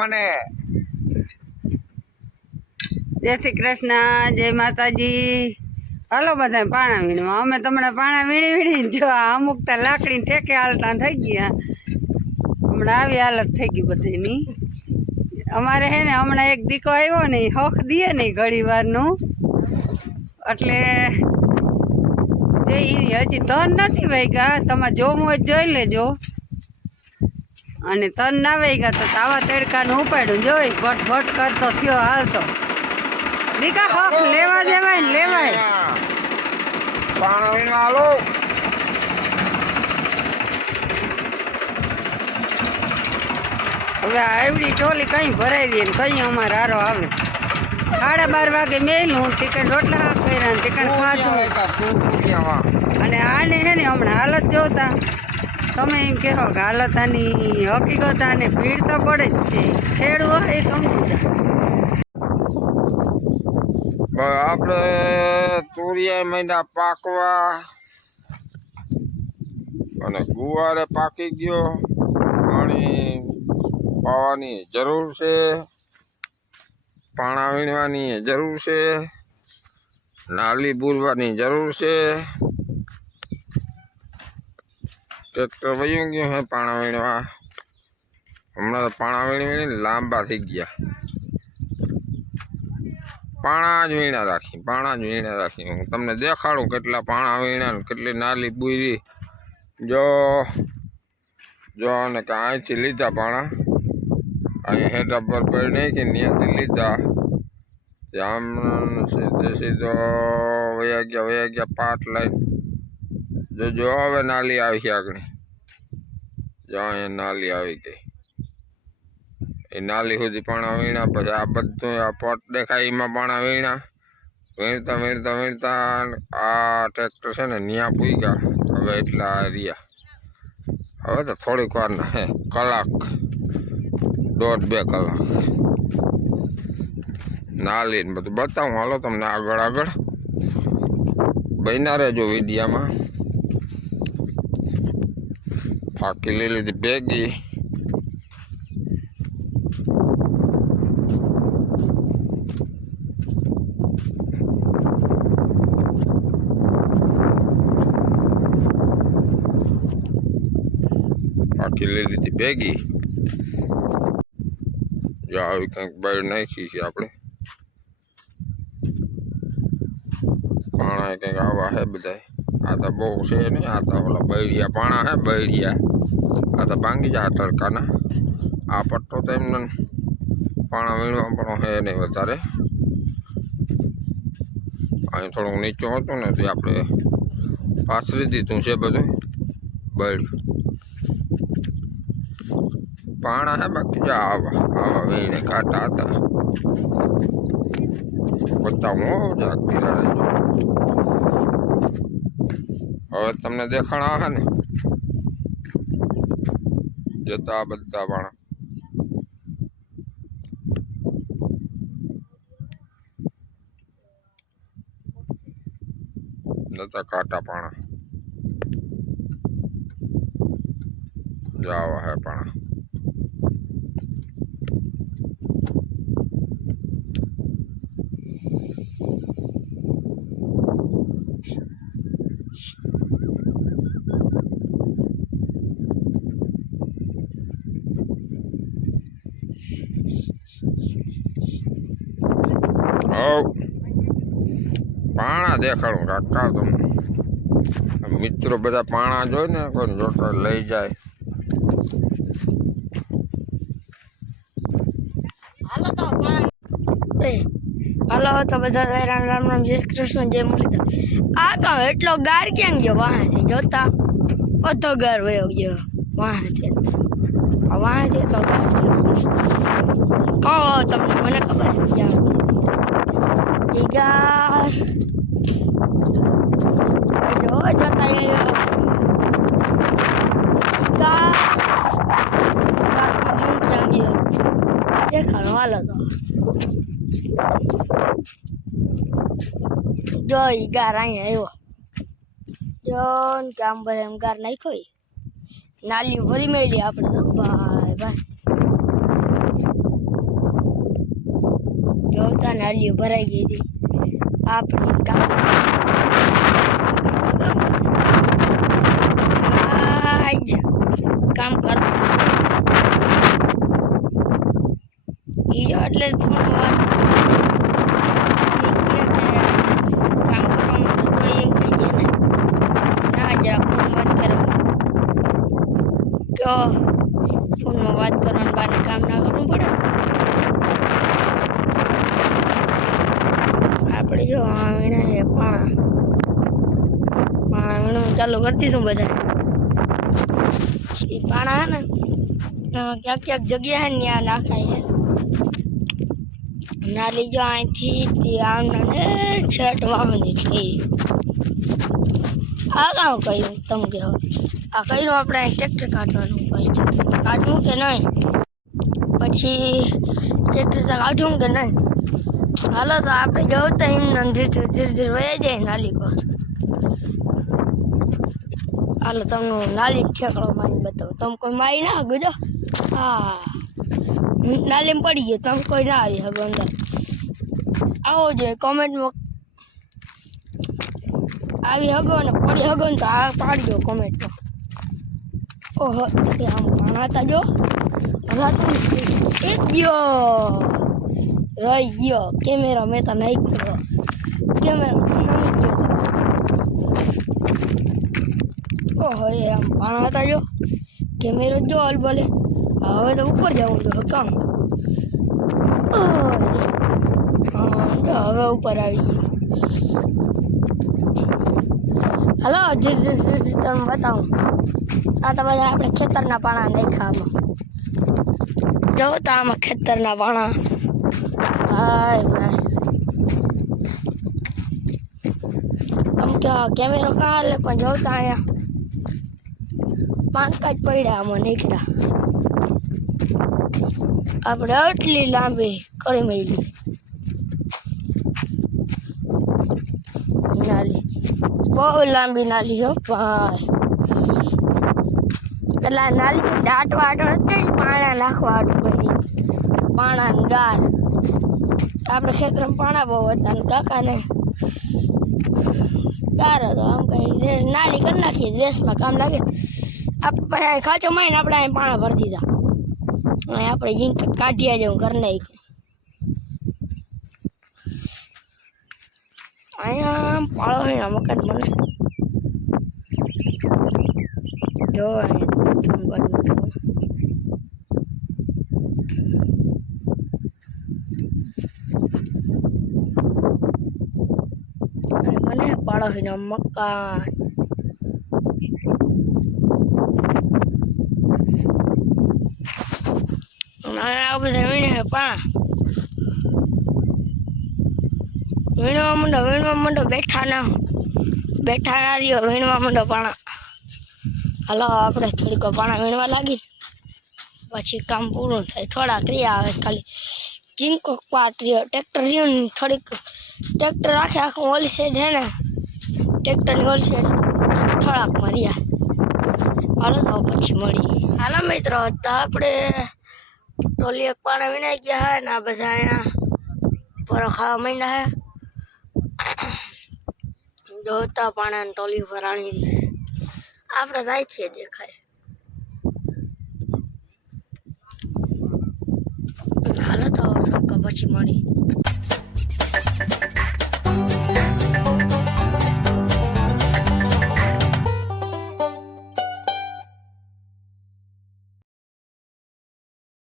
મને जय श्री कृष्ण जय माताजी। हलो बधाय पाणा वीणवा। अमे तमणे पाणा वीणी वीणी जो अमुक तो लाकड़ी टेके हालता थई गया। हमणां आवी हालत थई गई बधानी। अमारे है ने हमणां एक दीको आव्यो ने हक दिए ने घड़ी वारनु એટલે હજી તન નથી વાગ્યા। તમે જોવું હોય જોઈ લેજો। અને તન ના વાગ્યા તો આવા તડકાનું ઉપાડ્યું જોઈ ભટ ભટ કરતો થયો હાલતો। દીકા હક લેવા દેવાય ને લેવાય। પાણો વીણવા હાલો। હવે આવડી ટોલી કઈ ભરાઈ દે ને કઈ અમારે હારો આવે। 12:30 વાગે મેલું ટીકન રોટલા કર્યા ટીકન ખાધું। અને આને હે ને હમણાં હાલત જોતા તમે એમ કહો કે હાલત આની હકીકત આને ભીડ તો પડે જ છે। ખેડૂ હોય એ સમજુ આપણે તુરિયા મહિના પાકવા અને ગુવારે પાકી ગયો। પાણી પાવાની જરૂર છે, પાણા વીણવાની જરૂર છે, નાલી બૂરવાની જરૂર છે। ટ્રેક્ટર વયું ગયું હે પાણા વીણવા। હમણાં તો પાણા વીણી વીણી લાંબા થઈ ગયા। પાણા જ વીણા રાખી, પાણા જ વીણા રાખી। હું તમને દેખાડું કેટલા પાણા વીણા ને કેટલી નાલી બૂરી। જો અને કે અહીંથી લીધા પાણા, અહીં હેઠા પર પડી નાખી ત્યાંથી લીધા। આમ સીધો વયા ગયા પાટ લઈને। જો હવે નાલી આવી છે આગળ। જો અહીંયા નાલી આવી ગઈ। એ નાલી સુધી પાણા વીણા પછી આ બધું આ પોટ દેખાય એમાં પાણા વીણા। વીણતા વીણતા વીણતા આ ટ્રેક્ટર છે ને ન્યા પૂગ્યા। હવે એટલા રહ્યા। હવે તો થોડીક વાર ના હે કલાક 1.5-2 કલાક નાલી ને બધું બતાવું। હાલો તમને આગળ આગળ બન્યા રહેજો વિડીયામાં। ફાકી લઈ લીધી ભેગી। ફાકી લઈ લીધી ભેગી। જો આવી કંઈક બહાર નાખી છે આપણે। પાણા કંઈક આવા હે બધા। આ તો બહુ છે નહીં, આ તો ઓલા બૈડિયા પાણા હે બૈડિયા। આ તો ભાંગી જાય તડકાના। આ પટ્ટો તો એમને પાણા વીણવા પણ હે નહીં વધારે। અહીં થોડુંક નીચું હતું ને તે આપણે પાથરી દીધું છે બધું બૈડિયું। પાણા હે બાકી જો આવા વીણે કાંટા હતા। બતાવું હો જાગતી રહેજો। હવે તમને દેખાણા હે ને જતા બધા પાણા નતા કાંટા પાણા જાવા હે પાણા। પાણા દેખાડું કાકા તમને। મિત્રો બધા પાણા જોઈ ને કોઈ જોતા લઈ જાય। હાલો તો બધા રામ રામ જય શ્રી કૃષ્ણ જય મુરલીધર। આ ગામ એટલો ગાર ક્યાં ગયો વાંથી જોતા બધો ગાર વયો ગયો વાંથી। વાંથી એટલો ગાર કહો તમને મને ખબર એ ગાર જો જોતા દેખાડો હાલો તો જો ઈ ગાર અહીંયા આવ્યો। જો કામ પર એમ ગાર નાખ્યો નાલી ભરી મેલી આપણે તો ભાઈ ભાઈ। નાલીઓ ભરાઈ ગઈ હતી આપણી કામ કર એટલે જ ફોન વાત કામ કરવાનું તો એમ થઈ ગયા ને ના જરા ફોન વાત કરવા કયો ફોનમાં વાત કરવાનું બાને કામ ના કરવું પડે આપણે જો વીણા પાણા વીણું ચાલુ કરી દઈશું બધા એ પાણા હે ને ક્યાંક ક્યાંક જગ્યા હે ને ત્યાં નાખાય છે નાલી જો અહીંથી આમને છેટ વાહની થઈ આ કામ કર્યું તમે કહો આ કર્યું આપણે ટ્રેક્ટર કાઢવાનું ટ્રેક્ટર કાઢવું કે નહીં પછી ટ્રેક્ટર તો કાઢવું કે નહીં હાલો તો આપણે જવું તો એમને ધીરે ધીરે વયા જાય નાલી પર હાલો તમને નાલી ઠેકડો મારી બતાવું તમે કોઈ મારી ના ગુજો હા નાલીમાં પડી ગયો તમે કોઈ ના આવી શકો અંદર આવો જોઈએ કોમેન્ટમાં આવી હગો ને પડી હગો ને તો આ પાડજો કોમેન્ટમાં ઓહો આમ પાણાતા જો હલાતું એક ગયો રહી ગયો કેમેરા મેં તો નહીં ખોલો કેમેરા નમી ગયો તો ઓહો એ આમ પાણાતા જો કેમેરો જો હલ બોલે હવે તો ઉપર જવું જો કામ જો હવે ઉપર આવી ગયું હલો ધીરે ધીરે તમને બતાવું આ તો બધા આપણે ખેતરના પાણા નાખ્યા જો તો આમાં ખેતરના પાણા હાય ભાઈ તમે ક્યાં કેમેરો કાં લે પણ જોતા અહીંયા પાંચકા જ પડ્યા આમાં નીકળ્યા આપણે આટલી લાંબી કરી મેલી નાલી બહુ લાંબી નાલી હો ભાઈ એટલે નાલી દાટવા આટો નથી પાણા નાખવા આટું બધી પાણા ને ગાર આપણે ખેતરમાં પાણા બહુ હતા ને કાકાને ગાર હતો આમ કઈ નાલી કરી નાખીએ ડ્રેસમાં કામ લાગે આપણે પછી ખાચો મારીને આપણે અહીં પાણા ભરી દીધા અહીં આપણે જીંક કાઢ્યા જેવું કરી નાખ્યું અહીંયા પાળો હોય ને મકાન મને જો મને પાળો હોય ને મકાન આ બધા વીણે પાણા વીણવા માંડો બેઠા ના રહ્યો વીણવા માંડો પાણા હાલો આપણે થોડીક પાણા વીણવા લાગી પછી કામ પૂરું થાય થોડા ક્રિયા આવે ખાલી ચીંકો પાટ રહ્યો ટ્રેક્ટર રહ્યું ને થોડીક ટ્રેક્ટર રાખે આખું ઓલી સાઈડ હે ને ટ્રેક્ટરની ઓલી સાઈડ થોડાકમાં રહ્યા હાલો તો પછી મળી હાલો મિત્રો તો આપણે ટોલી એક પાણા વીણાઈ ગયા હે ને આ બધા અહીંયા પરો ખાવા માંડ્યા હે જોતા પાણા ટોલી ઉપર આણી આપણે જાય છીએ દેખાય હાલો તો થોડુંક પછી મળી